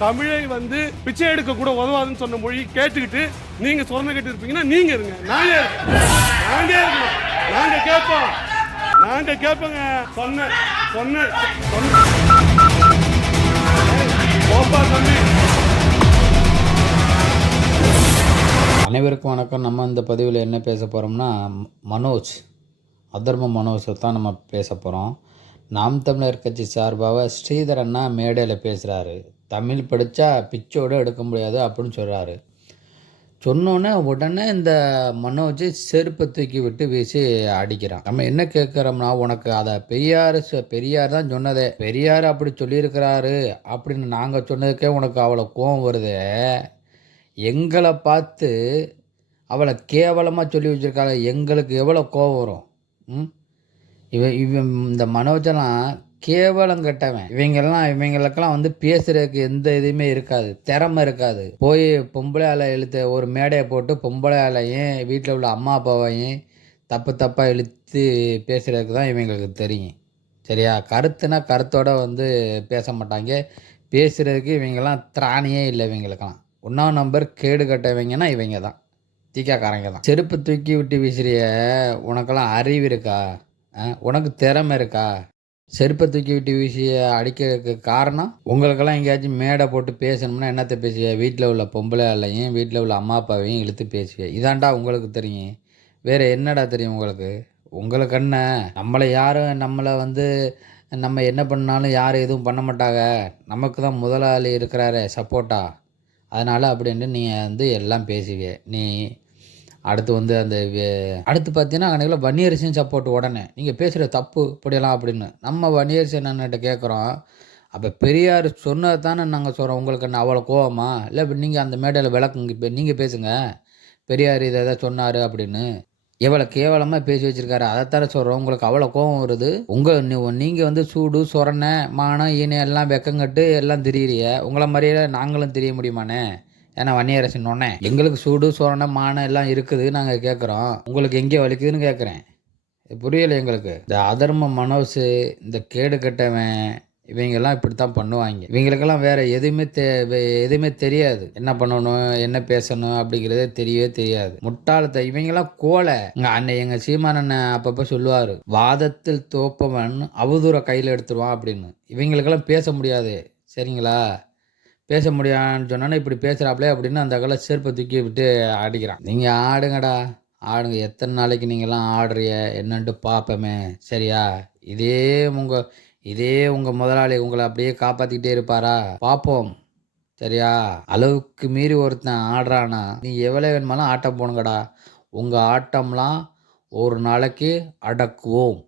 தமிழை வந்து பிச்சை எடுக்க கூட உதவாதுன்னு சொன்ன மொழி கேட்டுக்கிட்டு நீங்க சொன்ன கேட்டு இருப்பீங்கன்னா நீங்க இருங்க. நாங்க இருக்கணும். நாங்க கேட்போம். நாங்க கேட்போங்க. சொன்ன சொன்ன போப்பா தம்பி. அனைவருக்கும் வணக்கம். நம்ம இந்த பதிவில் என்ன பேச போகிறோம்னா, அதர்ம மனோஜை தான் நம்ம பேச போகிறோம். நாம் தமிழர் கட்சி சார்பாக ஸ்ரீதர் அண்ணா மேடையில் பேசுகிறாரு. தமிழ் படித்தா பிச்சோடு எடுக்க முடியாது அப்படின்னு சொல்கிறாரு. சொன்னோன்னே உடனே இந்த மனோஜ் செருப்பை தூக்கி விட்டு வீசி அடிக்கிறான். நம்ம என்ன கேட்குறோம்னா, உனக்கு அதை பெரியார் தான் சொன்னதே, பெரியார் அப்படி சொல்லியிருக்கிறாரு அப்படின்னு நாங்கள் சொன்னதுக்கே உனக்கு அவ்வளோ கோவம் வருது. எங்களை பார்த்து அவளை கேவலமாக சொல்லி வச்சுருக்காங்க, எங்களுக்கு எவ்வளோ கோவம் வரும். இவன் இந்த மனோஜெல்லாம் கேவலம் கட்டவன். இவங்களுக்கெல்லாம் வந்து பேசுறதுக்கு எந்த இதுவுமே இருக்காது, திறமை இருக்காது. போய் பொம்பளை ஆளை இழுத்து ஒரு மேடையை போட்டு பொம்பளை ஆளையும் வீட்டில் உள்ள அம்மா அப்பாவையும் தப்பாக இழுத்து பேசுறதுக்கு தான் இவங்களுக்கு தெரியும். சரியா? கருத்துனா கருத்தோட வந்து பேச மாட்டாங்க. பேசுறதுக்கு இவங்கெல்லாம் திராணியே இல்லை. இவங்களுக்கெல்லாம் 1ஆம் நம்பர் கேடு கட்டவங்கன்னா இவங்க தான், தீக்காக்காரங்க தான். செருப்பு தூக்கி விட்டு வீசுறிய, உனக்கெல்லாம் அறிவு இருக்கா? உனக்கு திறமை இருக்கா? செருப்பை தூக்கி விட்டு வீசிய அடிக்கிறதுக்கு காரணம், உங்களுக்கெல்லாம் எங்கேயாச்சும் மேடை போட்டு பேசணும்னா என்னத்தை பேசுவிய? வீட்டில் உள்ள பொம்பளை ஆளையும் வீட்டில் உள்ள அம்மா அப்பாவையும் இழுத்து பேசுவிய. இதாண்டா உங்களுக்கு தெரியும். வேறு என்னடா தெரியும் உங்களுக்கு? உங்களுக்கு என்ன, நம்மளை வந்து நம்ம என்ன பண்ணாலும் யாரும் எதுவும் பண்ண மாட்டாங்க, நமக்கு தான் முதலாளி இருக்கிறாரு சப்போர்ட்டா, அதனால் அப்படின்ட்டு நீ வந்து எல்லாம் பேசுவிய. நீ அடுத்து வந்து அடுத்து பார்த்தீங்கன்னா அன்றைக்கி வன்னியரசின் சப்போர்ட். உடனே நீங்கள் பேசுகிற தப்பு இப்படியெல்லாம் அப்படின்னு நம்ம வன்னியரசி என்னன்னுட்டு கேட்குறோம். அப்போ பெரியார் சொன்னது தானே நாங்கள் சொல்கிறோம். உங்களுக்கு என்ன அவ்வளோ கோவமா? இல்லை இப்போ நீங்கள் அந்த மேடையில் விளக்குங்க, இப்போ நீங்கள் பேசுங்க, பெரியார் இதை எதாவது சொன்னார் அப்படின்னு. எவ்வளோ கேவலமாக பேசி வச்சுருக்காரு, அதைத்தானே சொல்கிறோம். உங்களுக்கு அவ்வளோ கோவம் வருது. நீங்கள் வந்து சூடு சொரணை மானம் ஈனை எல்லாம் வெக்கங்கட்டு எல்லாம் திரியிறிய. உங்களை மாதிரியே நாங்களும் தெரிய முடியுமாண்ணே? ஏன்னா வன்னியரசன் ஒன்னே எங்களுக்கு சூடு சோரணை மானம் எல்லாம் இருக்குது, நாங்கள் கேட்குறோம். உங்களுக்கு எங்கே வலிக்குதுன்னு கேட்குறேன். புரியலை எங்களுக்கு. இந்த அதர்ம மனோஜ், இந்த கேடு கட்டவன், இவங்கெல்லாம் இப்படி தான் பண்ணுவாங்க. இவங்களுக்கெல்லாம் வேறு எதுவுமே தெரியாது. என்ன பண்ணணும் என்ன பேசணும் அப்படிங்கிறதே தெரியவே தெரியாது. முட்டாளத்தை இவங்கெல்லாம் கோலை. எங்கள் சீமானண்ண அப்பப்போ சொல்லுவார், வாதத்தில் தோப்பவன் அவதூற கையில் எடுத்துருவான் அப்படின்னு. இவங்களுக்கெல்லாம் பேச முடியாது. சரிங்களா? பேச முடியான்னு சொன்னானே இப்படி பேசுகிறாப்லே அப்படின்னு அந்த கலை செருப்பை தூக்கி விட்டு அடிக்கிறான். நீங்கள் ஆடுங்கடா, ஆடுங்க. எத்தனை நாளைக்கு நீங்கள்லாம் ஆடுறிய என்னன்ட்டு பார்ப்போமே. சரியா? இதே உங்கள் முதலாளி உங்களை அப்படியே காப்பாற்றிக்கிட்டே இருப்பாரா? பார்ப்போம். சரியா? அளவுக்கு மீறி ஒருத்தன் ஆடுறானா நீ எவ்வளோ வேணுமாலும் ஆட்டம் போனுங்கடா. உங்கள் ஆட்டம்லாம் ஒரு நாளைக்கு அடக்குவோம்.